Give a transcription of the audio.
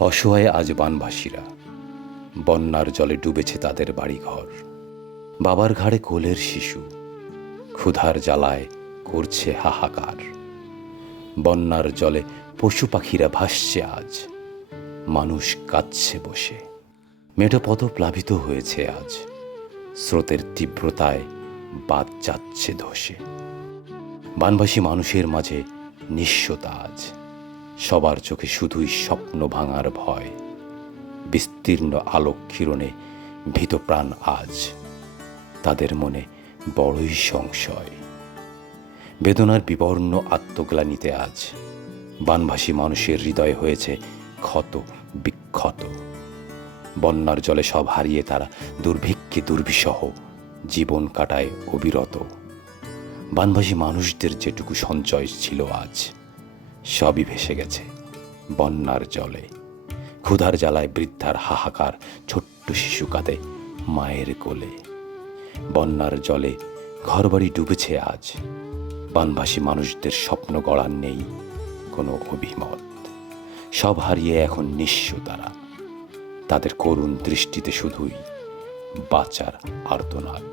অসহায় আজ বানভাসীরা। বন্যার জলে ডুবেছে তাদের বাড়িঘর। বাবার ঘাড়ে কোলের শিশু ক্ষুধার জ্বালায় করছে হাহাকার। বন্যার জলে পশু পাখিরা ভাসছে আজ, মানুষ কাঁদছে বসে। মেঠোপথ প্লাবিত হয়েছে আজ, স্রোতের তীব্রতায় বাদ যাচ্ছে ধসে। বানভাসী মানুষের মাঝে নিঃস্বতা আজ, সবার চোখে শুধুই স্বপ্ন ভাঙার ভয়। বিস্তীর্ণ আলোক কিরণে ভীতপ্রাণ আজ, তাদের মনে বড়ই সংশয়। বেদনার বিবর্ণ আত্মগ্লানিতে আজ বানভাসী মানুষের হৃদয় হয়েছে ক্ষত বিক্ষত। বন্যার জলে সব হারিয়ে তারা দুর্ভিক্ষে দুর্বিষহ জীবন কাটায় অবিরত। বানভাসী মানুষদের যেটুকু সঞ্চয় ছিল আজ, সবই ভেসে গেছে বন্যার জলে। ক্ষুধার জ্বালায় বৃদ্ধার হাহাকার, ছোট্ট শিশু কাঁদে মায়ের কোলে। বন্যার জলে ঘরবাড়ি ডুবেছে আজ, বানভাসী মানুষদের স্বপ্ন গড়ার নেই কোনো অভিমত। সব হারিয়ে এখন নিঃস্ব তারা, তাদের করুণ দৃষ্টিতে শুধুই বাঁচার আর্তনাদ।